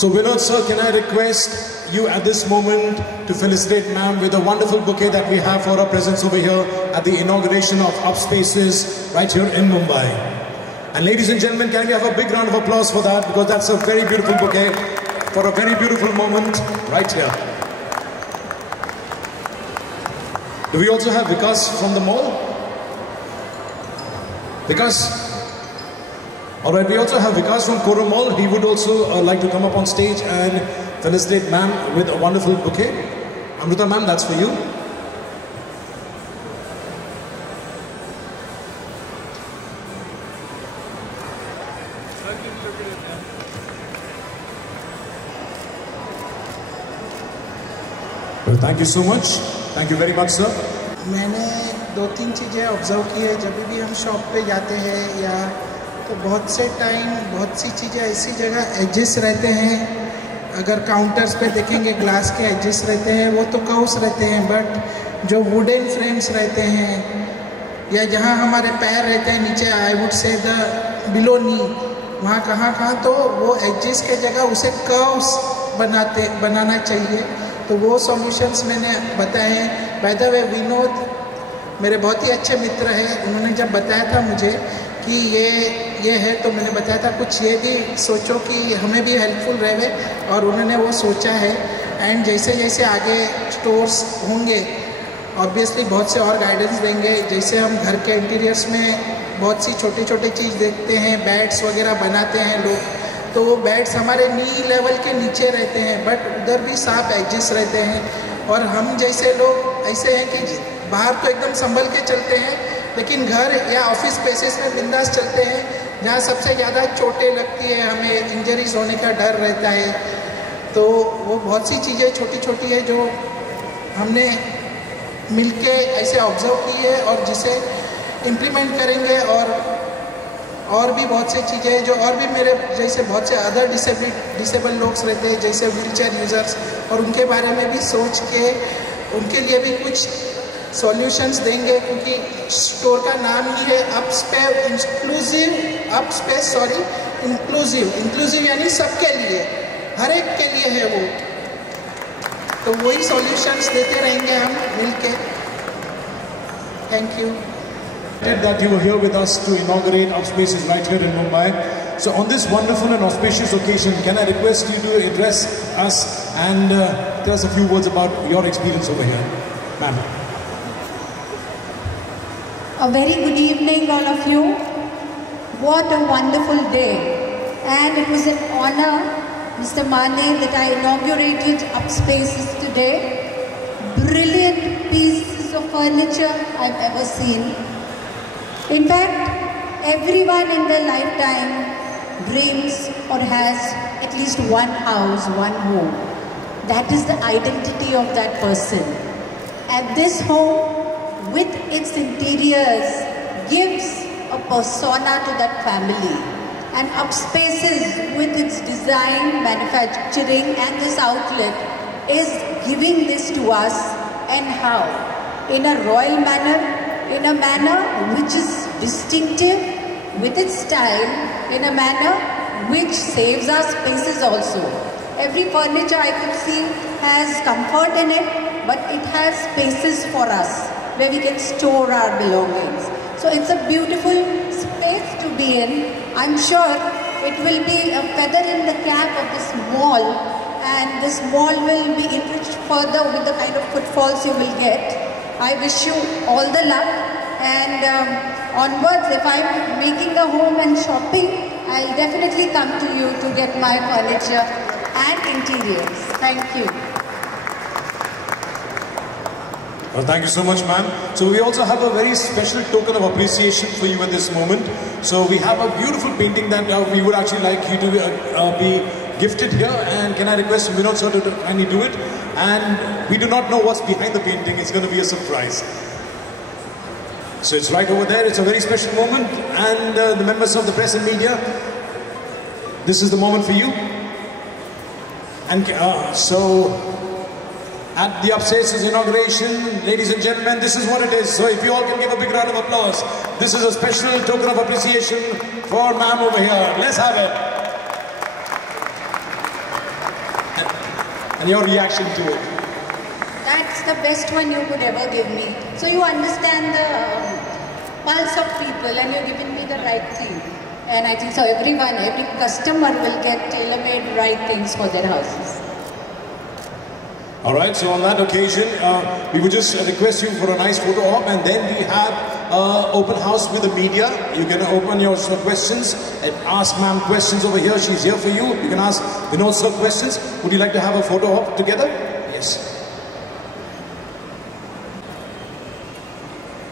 So Vinod sir, can I request you at this moment to felicitate ma'am with a wonderful bouquet that we have for our presence over here at the inauguration of Upspaces right here in Mumbai. And ladies and gentlemen, can we have a big round of applause for that, because that's a very beautiful bouquet for a very beautiful moment right here. Do we also have Vikas from the mall? Vikas? Alright, we also have Vikas from Korum Mall. He would also like to come up on stage and felicitate ma'am with a wonderful bouquet. Amrita ma'am, that's for you. Well, thank you so much. Thank you very much, sir. मैंने 2-3 चीज़ें observe की है जब भी हम shop पे जाते हैं या तो बहुत से टाइम बहुत सी चीज़ें ऐसी जगह एडजस्ट रहते हैं. अगर काउंटर्स पे देखेंगे ग्लास के एडजस्ट रहते हैं, वो तो कर्व्स रहते हैं, बट जो वुडन फ्रेम्स रहते हैं या जहाँ हमारे पैर रहते हैं नीचे, I would say the below knee, वहाँ कहाँ तो वो एडजस्ट के जगह उसे कर्व्स बनाना चाहिए. तो वो सॉल्यूशंस मैंने बताए हैं. बाय द वे विनोद मेरे बहुत ही अच्छे मित्र हैं. उन्होंने जब बताया था मुझे कि ये है तो मैंने बताया था कुछ ये भी सोचो कि हमें भी हेल्पफुल रहे, और उन्होंने वो सोचा है. एंड जैसे जैसे आगे स्टोर्स होंगे ऑब्वियसली बहुत से और गाइडेंस देंगे. जैसे हम घर के इंटीरियर्स में बहुत सी छोटी छोटी चीज़ देखते हैं, बेड्स वगैरह बनाते हैं लोग, तो वो बेड्स हमारे नी लेवल के नीचे रहते हैं, बट उधर भी सांप एडजस्ट रहते हैं. और हम जैसे लोग ऐसे हैं कि बाहर तो एकदम संभल के चलते हैं, लेकिन घर या ऑफिस स्पेसेस में बिंदास चलते हैं जहाँ सबसे ज़्यादा चोटें लगती है, हमें इंजरीज होने का डर रहता है. तो वो बहुत सी चीज़ें छोटी छोटी है जो हमने मिलके ऐसे ऑब्जर्व की है और जिसे इम्प्लीमेंट करेंगे. और भी बहुत सी चीज़ें हैं जो और भी मेरे जैसे बहुत से अदर डिसेबल लोग रहते हैं जैसे व्हीलचेयर यूज़र्स, और उनके बारे में भी सोच के उनके लिए भी कुछ सॉल्यूशंस देंगे, क्योंकि स्टोर का नाम ही है इंक्लूसिव यानी सबके लिए, हर एक के लिए है वो. तो वही सॉल्यूशंस देते रहेंगे हम मिलके. Thank you. That you were here with us to inaugurate Upspaces right here in Mumbai. So on this wonderful and auspicious occasion, can I request you to address us and tell us a few words about your experience over here, ma'am? A very good evening, all of you. What a wonderful day. And it was an honor, Mr. Mane, that I inaugurated Upspaces today. Brilliant pieces of furniture I've ever seen. In fact, everyone in their lifetime dreams or has at least one house, one home. That is the identity of that person. And this home, with its interiors, gives a persona to that family. And Upspaces, with its design, manufacturing and this outlet, is giving this to us. And how? In a royal manner, in a manner which is distinctive with its style, in a manner which saves our spaces also. Every furniture I could see has comfort in it, but it has spaces for us where we can store our belongings. So it's a beautiful space to be in. I'm sure it will be a feather in the cap of this mall, and this mall will be enriched further with the kind of footfalls you will get. I wish you all the luck, and onwards, if I'm making a home and shopping, I'll definitely come to you to get my furniture and interiors. Thank you. Well, thank you so much, ma'am. So we also have a very special token of appreciation for you at this moment. So we have a beautiful painting that we would actually like you to be gifted here. And can I request Vinod sir to kindly do it? And we do not know what's behind the painting. It's going to be a surprise. So it's right over there. It's a very special moment. And the members of the press and media, this is the moment for you. And so at the Upspaces inauguration, ladies and gentlemen, this is what it is. So if you all can give a big round of applause, this is a special token of appreciation for ma'am over here. Let's have it. and your reaction to it. That's the best one you could ever give me. So you understand the pulse of people and you're giving me the right thing. And I think so everyone, every customer will get tailor-made right things for their houses. Alright, so on that occasion, we would just request you for a nice photo op, and then we have open house with the media. You can open your questions and ask ma'am questions over here. She's here for you. You can ask Vinod sir questions. Would you like to have a photo op together? Yes.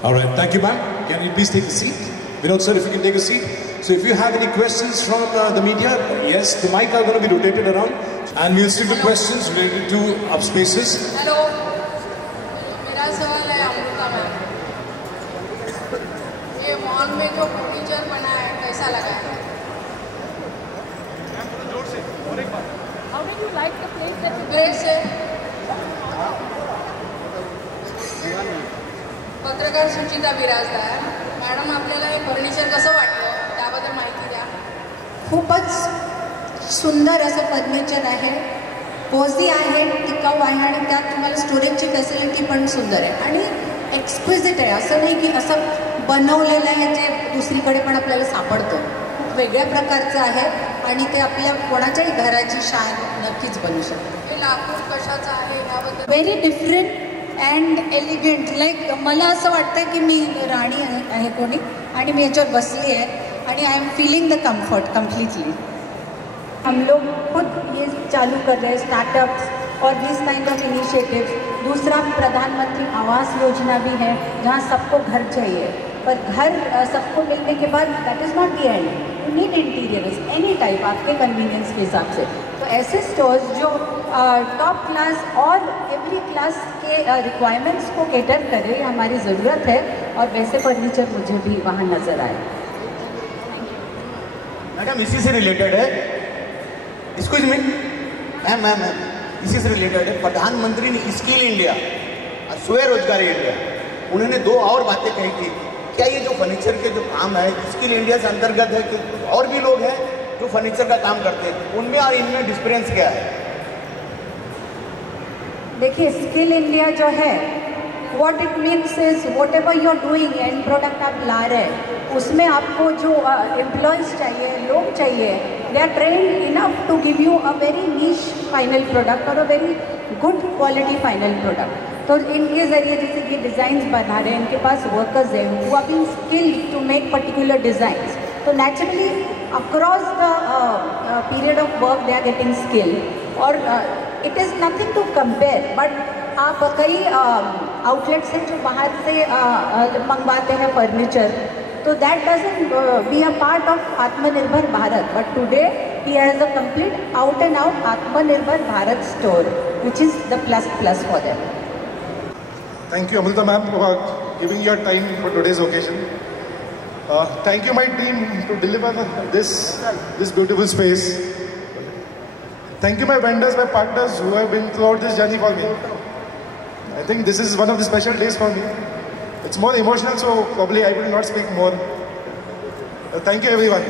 Alright, thank you ma'am. Can you please take a seat? Vinod sir, if you can take a seat. So if you have any questions from the media, yes, the mic are going to be rotated around. And we'll stick to questions related to upspaces. Hello, मेरा सवाल है Amrita ma'am. ये mall में जो furniture बना है कैसा लगा है? How did you like the place that you place है? पत्रकार सुचिता बिराजदार मॅडम, आपल्याला हे फर्निचर कसं वाटलं त्याबद्दल माहिती द्या. खूपच सुंदर असं फर्निचर आहे, कोझी आहे, टिकाऊ आहे आणि त्यात तुम्हाला स्टोरेजची फॅसिलिटी पण सुंदर आहे आणि एक्सक्विजिट आहे. असं नाही की असं बनवलेलं आहे जे दुसरीकडे पण आपल्याला सापडतं. खूप वेगळ्या प्रकारचं आहे आणि ते आपल्या कोणाच्याही घराची शान नक्कीच बनू शकते. हे लाकूड कशाचं आहे याबद्दल? Very different and elegant. Like मला असं वाटतं की मी राणी आहे कोणी आणि मी याच्यावर बसली आहे आणि I am feeling the comfort completely. हम लोग खुद ये चालू कर रहे हैं स्टार्टअप्स और दिस काइंड ऑफ इनिशिएटिव्स. दूसरा प्रधानमंत्री आवास योजना भी है जहाँ सबको घर चाहिए, पर घर सबको मिलने के बाद that is not the end. You need interiors any type आपके कन्वीनियंस के हिसाब से. तो ऐसे स्टोर्स जो टॉप क्लास और एवरी क्लास के रिक्वायरमेंट्स को कैटर करे, हमारी ज़रूरत है और वैसे फर्नीचर मुझे भी वहाँ नज़र आए. मैडम इसी से रिलेटेड है, एक्सक्यूज मी मैम इसी से रिलेटेड है. प्रधानमंत्री ने स्किल इंडिया, स्वरोजगार इंडिया, उन्होंने दो और बातें कही थी. क्या ये जो फर्नीचर के जो काम है स्किल इंडिया से अंतर्गत है कि और भी लोग हैं जो फर्नीचर का काम करते हैं, उनमें और इनमें डिफरेंस क्या है? देखिए, स्किल इंडिया जो है what it means is whatever you are doing, and product आप ला रहे हैं उसमें आपको जो एम्प्लॉयज़ चाहिए, लोग चाहिए, they are trained enough to give you a very niche final product और a very good quality final product. तो इनके ज़रिए जैसे ये डिज़ाइंस बना रहे हैं, इनके पास वर्कर्स हैं who are being skilled to make particular designs. तो naturally across the period of work they are getting skill और it is nothing to compare. But आप कई आउटलेट्स हैं जो बाहर से मंगवाते हैं फर्नीचर, तो that doesn't be a part of Atmanirbhar Bharat. But today he has a complete out and out Atmanirbhar Bharat store which is the plus for them. Thank you, Amrita ma'am, for giving your time for today's occasion. Thank you, my team, to deliver this beautiful space. Thank you, my vendors, my partners who have been throughout this journey for me. I think this is one of the special days for me. It's more emotional, so probably I will not speak more. Thank you, everyone.